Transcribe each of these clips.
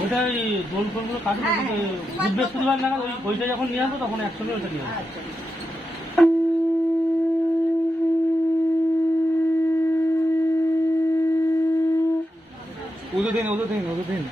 ওইটা ওই দোল ফোলগুলো কাটবো হ্যাঁ, হ্যাঁ। বৃহস্পতিবার নাগাদ ওই ওইটা যখন নিয়ে আসব তখন একসঙ্গে ওইটা নিয়ে আসব দিন উদু দিন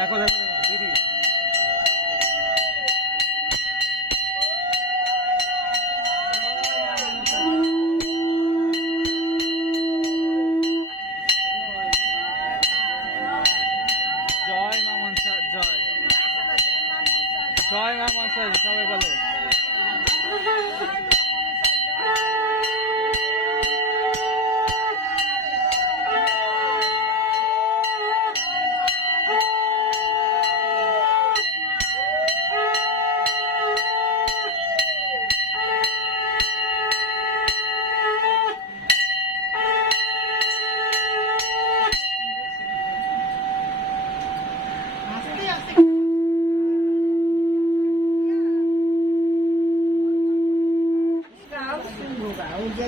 দেখো দেখো দিদি। জয় মা মনসা জয়। জয় মা মনসা সবাই বলো।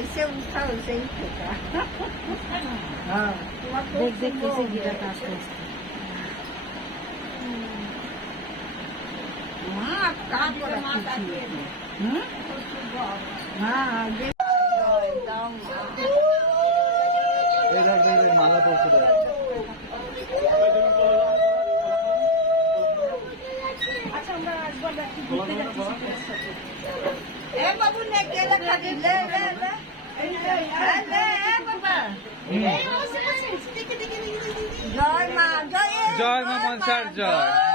esse é um talento, tá? Ah, uma coisa boa. Vem conseguir a casa. Ah, cabra que tira. Hã? Ah, vem. É uma bonequeira cabeleira, né? জয় মা জয় মা মনসার জয়।